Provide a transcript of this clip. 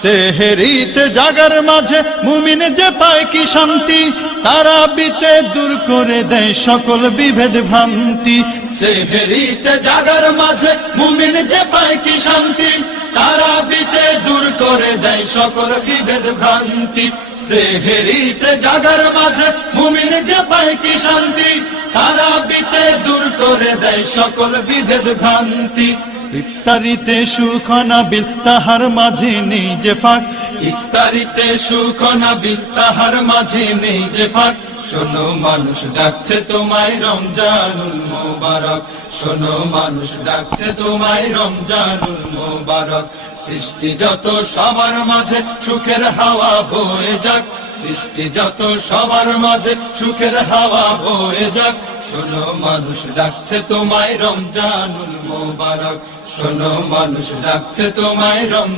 সেহেরিতে জাগার মাঝে মুমিন যে পায় কি শান্তি, তারাবিতে দূর করে দেয় সকল বিভেদ ভ্রান্তি। সেহেরিতে জাগার মাঝে মুমিন যে পায় কি শান্তি, তারাবিতে দূর করে দেয় সকল বিভেদ ভ্রান্তি। সেহেরিতে জাগার মাঝে মুমিন যে পায় কি শান্তি, তারাবিতে দূর করে দেয় সকল বিভেদ ভ্রান্তি। ইফতারিতে সুখ নাবিল তাহার মাঝে নেই যে ফাঁক, ইফতারিতে সুখ নাবিল তাহার মাঝে নেই যে ফাঁক। শোনো মানুষ ডাকছে তোমায় রমজানুল মোবারক, শোনো মানুষ ডাকছে তোমায় রমজানুল মোবারক। সৃষ্টি যত সবার মাঝে সুখের হাওয়া বয়ে যাক, সৃষ্টি যত সবার মাঝে সুখের হাওয়া বয়ে যাক। শোনো মানুষ ডাকছে তোমায় রমজানুল মোবারক, শোনো মানুষ ডাকছে তোমায় রমজান।